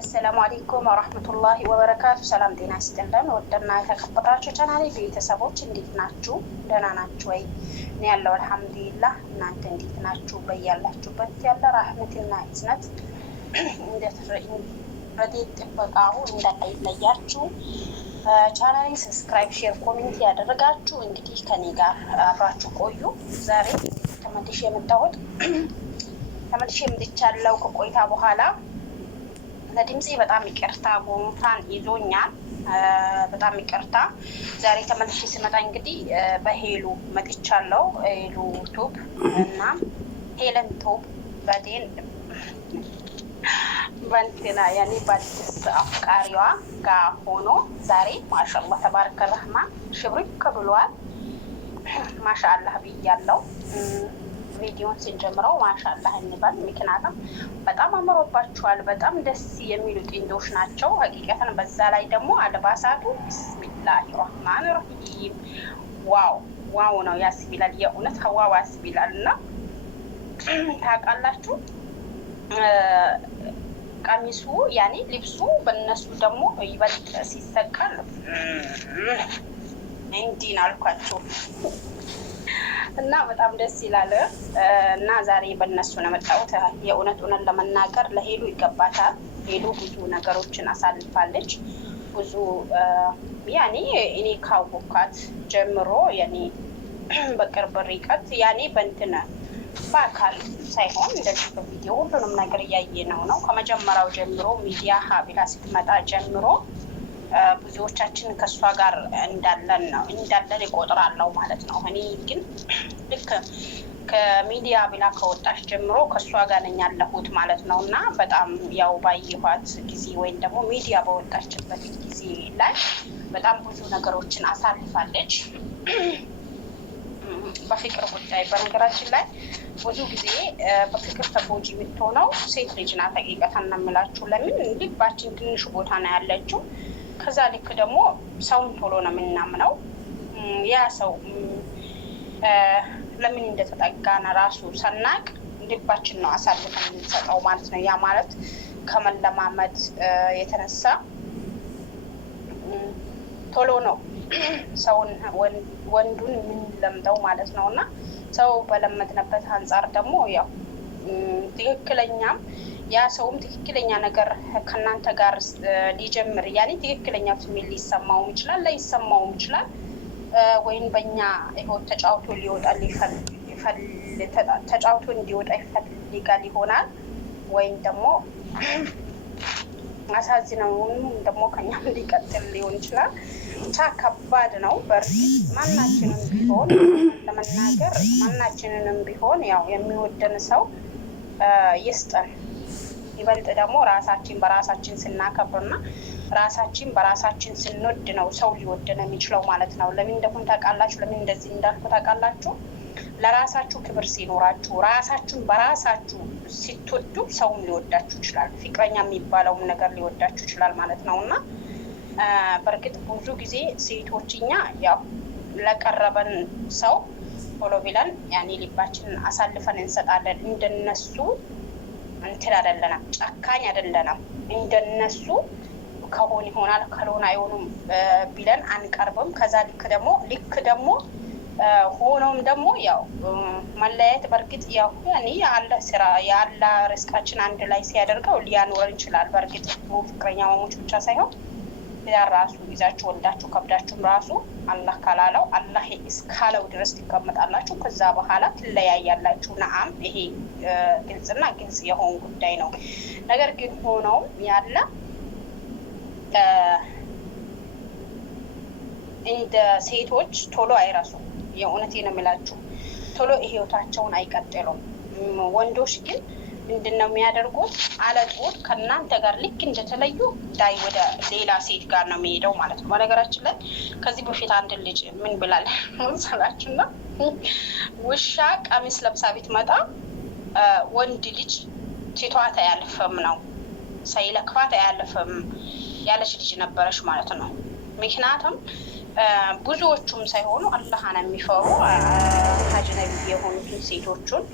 አሰላሙ አለይኩም ወራህመቱላሂ ወበረካቱ። ሰላም ጤና ይስጥልን። ወደና የተከበራችሁ ቻናሌ ቤተሰቦች እንዴት ናችሁ? ደህና ናችሁ ወይ? እኔ ያለው አልሐምዱሊላህ። እናንተ እንዴት ናችሁ? በያላችሁበት ያለ ረህመትና እዝነት ረድኤት ጥበቃው እንዳይለያችሁ። ቻናሌ ሰብስክራይብ፣ ሼር፣ ኮሜንት ያደረጋችሁ እንግዲህ ከኔ ጋር አብራችሁ ቆዩ። ዛሬ ተመልሼ መጥቻለሁ ከቆይታ በኋላ። ለድምፄ በጣም ይቅርታ፣ ጉንፋን ይዞኛል። በጣም ይቅርታ። ዛሬ ተመልሼ ስመጣ እንግዲህ በሄሉ መጥቻለሁ። ሄሉ ቱብ እና ሄለን ቱብ በዴን በንትና ያኔ በአዲስ አፍቃሪዋ ጋር ሆኖ ዛሬ ማሻአላህ ተባረከ ረህማን ሽብርክ ብሏል። ማሻአላህ ብያለሁ። ቪዲዮን ስንጀምረው ማሻአላህ እንበል። ምክንያቱም በጣም አምሮባቸዋል። በጣም ደስ የሚሉ ጥንዶች ናቸው ሀቂቀተን። በዛ ላይ ደግሞ አልባሳቱ ቢስሚላሂ ረህማን ረሂም ዋው ነው ያስቢላል። የእውነት ዋው ያስቢላል። እና ታውቃላችሁ ቀሚሱ ያኔ ልብሱ በእነሱ ደግሞ ይበልጥ ሲሰቀል እንዲህ አልኳቸው እና በጣም ደስ ይላል። እና ዛሬ በእነሱ ነው የመጣሁት። የእውነቱን ለመናገር ለሄሉ ይገባታል። ሄሉ ብዙ ነገሮችን አሳልፋለች። ብዙ ያኔ እኔ ካወኳት ጀምሮ ያኔ በቅርብ ርቀት ያኔ በእንትን በአካል ሳይሆን እንደዚህ በቪዲዮ ሁሉንም ነገር እያየነው ነው። ከመጀመሪያው ጀምሮ ሚዲያ ሀቢላ ስትመጣ ጀምሮ ብዙዎቻችን ከእሷ ጋር እንዳለን ይቆጥራለሁ ማለት ነው። እኔ ግን ልክ ከሚዲያ ብላ ከወጣች ጀምሮ ከእሷ ጋር ነኝ ያለሁት ማለት ነው። እና በጣም ያው ባየኋት ጊዜ ወይም ደግሞ ሚዲያ በወጣችበት ጊዜ ላይ በጣም ብዙ ነገሮችን አሳልፋለች በፍቅር ጉዳይ። በነገራችን ላይ ብዙ ጊዜ በፍቅር ተጎጂ የምትሆነው ሴት ልጅ ናት። ሀቂቀተን ነው የምላችሁ። ለምን ልባችን ትንሽ ቦታ ነው ያለችው። ከዛ ልክ ደግሞ ሰውን ቶሎ ነው የምናምነው። ያ ሰው ለምን እንደተጠጋን ራሱ ሰናቅ ልባችን ነው አሳልፈን የምንሰጠው ማለት ነው። ያ ማለት ከመለማመድ የተነሳ ቶሎ ነው ሰውን ወንዱን የምንለምደው ማለት ነው። እና ሰው በለመድንበት አንጻር ደግሞ ያው ትክክለኛም ያ ሰውም ትክክለኛ ነገር ከእናንተ ጋር ሊጀምር ያኔ ትክክለኛ ስሜት ሊሰማውም ይችላል፣ ላይሰማውም ይችላል። ወይም በእኛ ህይወት ተጫውቶ እንዲወጣ ይፈልጋል ይሆናል። ወይም ደግሞ አሳዝነውም ደግሞ ከኛም ሊቀጥል ሊሆን ይችላል። ብቻ ከባድ ነው። በእርግጥ ማናችንም ቢሆን ለመናገር ማናችንንም ቢሆን ያው የሚወደን ሰው ይስጠን። ይበልጥ ደግሞ ራሳችን በራሳችን ስናከብርና ራሳችን በራሳችን ስንወድ ነው ሰው ሊወደን የሚችለው ማለት ነው። ለምን እንደሆነ ታውቃላችሁ? ለምን እንደዚህ እንዳልኩ ታውቃላችሁ? ለራሳችሁ ክብር ሲኖራችሁ፣ ራሳችሁን በራሳችሁ ስትወዱ ሰውም ሊወዳችሁ ይችላል። ፍቅረኛ የሚባለውም ነገር ሊወዳችሁ ይችላል ማለት ነው። እና በእርግጥ ብዙ ጊዜ ሴቶችኛ ያው ለቀረበን ሰው ቶሎ ብለን ያኔ ልባችንን አሳልፈን እንሰጣለን። እንደነሱ እንትን አይደለንም፣ ጨካኝ አይደለንም። እንደነሱ ከሆነ ይሆናል ካልሆነ አይሆኑም ብለን አንቀርብም። ከዛ ልክ ደግሞ ሆኖም ደግሞ ያው መለያየት በእርግጥ ያው ያኔ ያለ ስራ ያለ ርስቃችን አንድ ላይ ሲያደርገው ሊያኖረን ይችላል። በእርግጥ ፍቅረኛ ማሞች ብቻ ሳይሆን ራሱ ይዛችሁ ወልዳችሁ ከብዳችሁም ራሱ አላህ ካላለው አላህ እስካለው ድረስ ትቀመጣላችሁ። ከዛ በኋላ ትለያያላችሁ። ነአም ይሄ ግልጽና ግልጽ የሆነ ጉዳይ ነው። ነገር ግን ሆኖም ያለ እንደ ሴቶች ቶሎ አይረሱም። የእውነቴን ነው የምላችሁ፣ ቶሎ ህይወታቸውን አይቀጥሉም። ወንዶች ግን ምንድነው የሚያደርጉት? አለጦት ከእናንተ ጋር ልክ እንደተለዩ ዳይ ወደ ሌላ ሴት ጋር ነው የሚሄደው ማለት ነው። በነገራችን ላይ ከዚህ በፊት አንድ ልጅ ምን ብላል መሰላችሁና ውሻ ቀሚስ ለብሳ ብትመጣ ወንድ ልጅ ትቷት አያልፍም ነው፣ ሳይለክፋት አያልፍም ያለች ልጅ ነበረች ማለት ነው። ምክንያቱም ብዙዎቹም ሳይሆኑ አላህን የሚፈሩ አጅነቢ የሆኑትን ሴቶቹን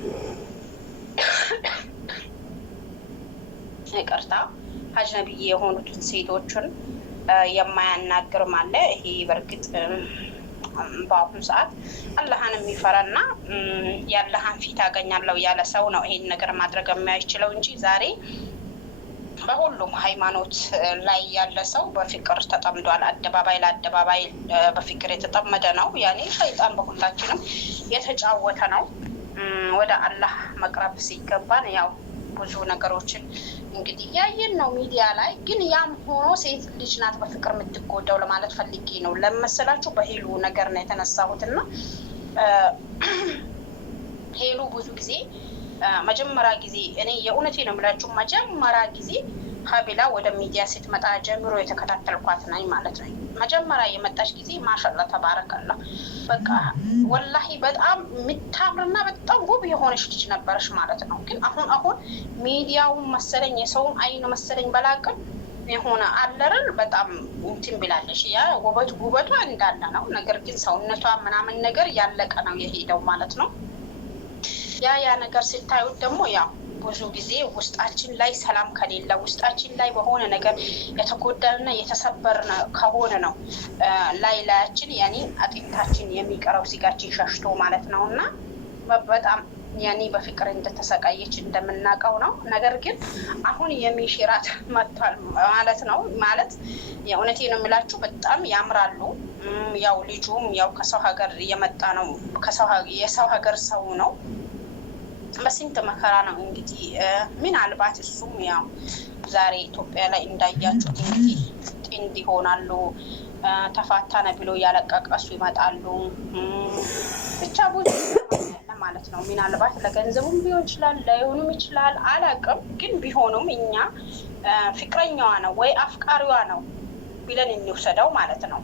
ይቅርታ አጅነብዬ የሆኑትን ሴቶችን የማያናግርም አለ። ይሄ በእርግጥ በአሁኑ ሰዓት አላህን የሚፈራና የአላህን ፊት አገኛለሁ ያለ ሰው ነው ይሄን ነገር ማድረግ የማይችለው እንጂ ዛሬ በሁሉም ሃይማኖት ላይ ያለ ሰው በፍቅር ተጠምዷል። አደባባይ ለአደባባይ በፍቅር የተጠመደ ነው። ያኔ ሸይጣን በሁላችንም የተጫወተ ነው። ወደ አላህ መቅረብ ሲገባን ያው ብዙ ነገሮችን እንግዲህ ያየን ነው ሚዲያ ላይ። ግን ያም ሆኖ ሴት ልጅ ናት በፍቅር የምትጎዳው ለማለት ፈልጌ ነው። ለመሰላችሁ በሄሉ ነገር ነው የተነሳሁትና ሄሉ ብዙ ጊዜ መጀመሪያ ጊዜ እኔ የእውነቴ ነው የምላችሁ መጀመሪያ ጊዜ ሀቢላ ወደ ሚዲያ ስትመጣ ጀምሮ የተከታተልኳት ነኝ ማለት ነው። መጀመሪያ የመጣች ጊዜ ማሻአላ ተባረከላ በቃ ወላሂ በጣም የምታምርና በጣም ውብ የሆነች ልጅ ነበረች ማለት ነው። ግን አሁን ሚዲያውን መሰለኝ የሰውን አይን መሰለኝ በላቅም የሆነ አለርን በጣም እንትን ብላለች። ያ ውበቷ እንዳለ ነው። ነገር ግን ሰውነቷ ምናምን ነገር ያለቀ ነው የሄደው ማለት ነው። ያ ነገር ሲታዩት ደግሞ ያው ብዙ ጊዜ ውስጣችን ላይ ሰላም ከሌለ ውስጣችን ላይ በሆነ ነገር የተጎዳና የተሰበርነ ከሆነ ነው ላያችን ያኔ አጥንታችን የሚቀረው ስጋችን ሸሽቶ ማለት ነው። እና በጣም ያኔ በፍቅር እንደተሰቃየች እንደምናውቀው ነው። ነገር ግን አሁን የሚሽራት መጥቷል ማለት ነው። ማለት የእውነቴ ነው የምላችሁ በጣም ያምራሉ። ያው ልጁም ያው ከሰው ሀገር የመጣ ነው። የሰው ሀገር ሰው ነው። በስንት መከራ ነው እንግዲህ ምናልባት እሱም ያው ዛሬ ኢትዮጵያ ላይ እንዳያችሁት እንግዲህ ጥንድ ይሆናሉ። ተፋታነ ብሎ ያለቀቀሱ ይመጣሉ። ብቻ ብዙ ማለት ነው። ምናልባት ለገንዘቡም ሊሆን ይችላል ላይሆንም ይችላል አላውቅም። ግን ቢሆኑም እኛ ፍቅረኛዋ ነው ወይ አፍቃሪዋ ነው ብለን እንውሰደው ማለት ነው።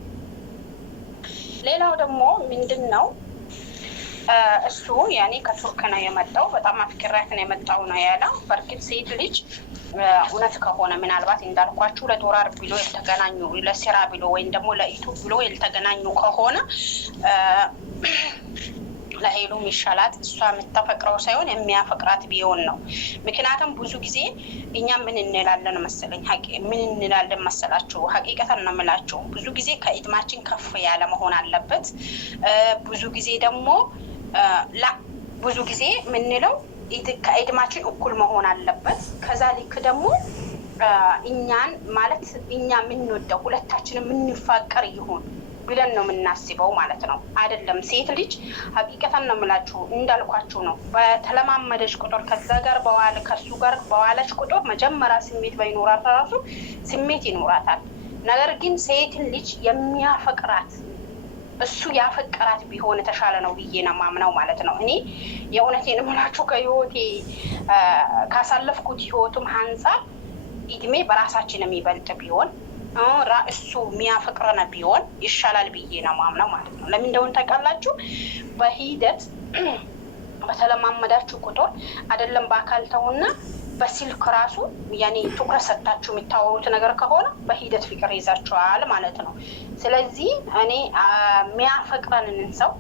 ሌላው ደግሞ ምንድን ነው እሱ ያኔ ከቱርክ ነው የመጣው። በጣም አፍቅራት ነው የመጣው ነው ያለው። በእርግጥ ሴት ልጅ እውነት ከሆነ ምናልባት እንዳልኳችሁ ለዶላር ብሎ የተገናኙ ለስራ ብሎ ወይም ደግሞ ለዩቱብ ብሎ የተገናኙ ከሆነ ለሄሉም ይሻላት እሷ የምታፈቅረው ሳይሆን የሚያፈቅራት ቢሆን ነው። ምክንያቱም ብዙ ጊዜ እኛ ምን እንላለን መሰለኝ ምን እንላለን መሰላችሁ? ሀቂቀተን ነው የምላችሁ። ብዙ ጊዜ ከእድማችን ከፍ ያለ መሆን አለበት። ብዙ ጊዜ ደግሞ ብዙ ጊዜ ምንለው ከእድማችን እኩል መሆን አለበት። ከዛ ልክ ደግሞ እኛን ማለት እኛ የምንወደው ሁለታችንም የምንፋቀር ይሁን ብለን ነው የምናስበው ማለት ነው። አይደለም ሴት ልጅ ሀቂቀተን ነው የምላችሁ እንዳልኳችሁ ነው። በተለማመደች ቁጥር ከዛ ጋር ከሱ ጋር በዋለች ቁጥር መጀመሪያ ስሜት ባይኖራት ራሱ ስሜት ይኖራታል። ነገር ግን ሴትን ልጅ የሚያፈቅራት እሱ ያፈቀራት ቢሆን የተሻለ ነው ብዬ ነው ማምነው ማለት ነው። እኔ የእውነቴን እምላችሁ ከህይወቴ ካሳለፍኩት ህይወቱም አንፃር እድሜ በራሳችን የሚበልጥ ቢሆን እሱ የሚያፈቅረን ቢሆን ይሻላል ብዬ ነው ማምነው ማለት ነው። ለምን እንደሆነ ታውቃላችሁ? በሂደት በተለማመዳችሁ ቁጥር አይደለም በአካል ተውና በስልክ ራሱ ያኔ ትኩረት ሰጣችሁ የሚታወሩት ነገር ከሆነ በሂደት ፍቅር ይዛችኋል ማለት ነው። ስለዚህ እኔ የሚያፈቅረንን ሰው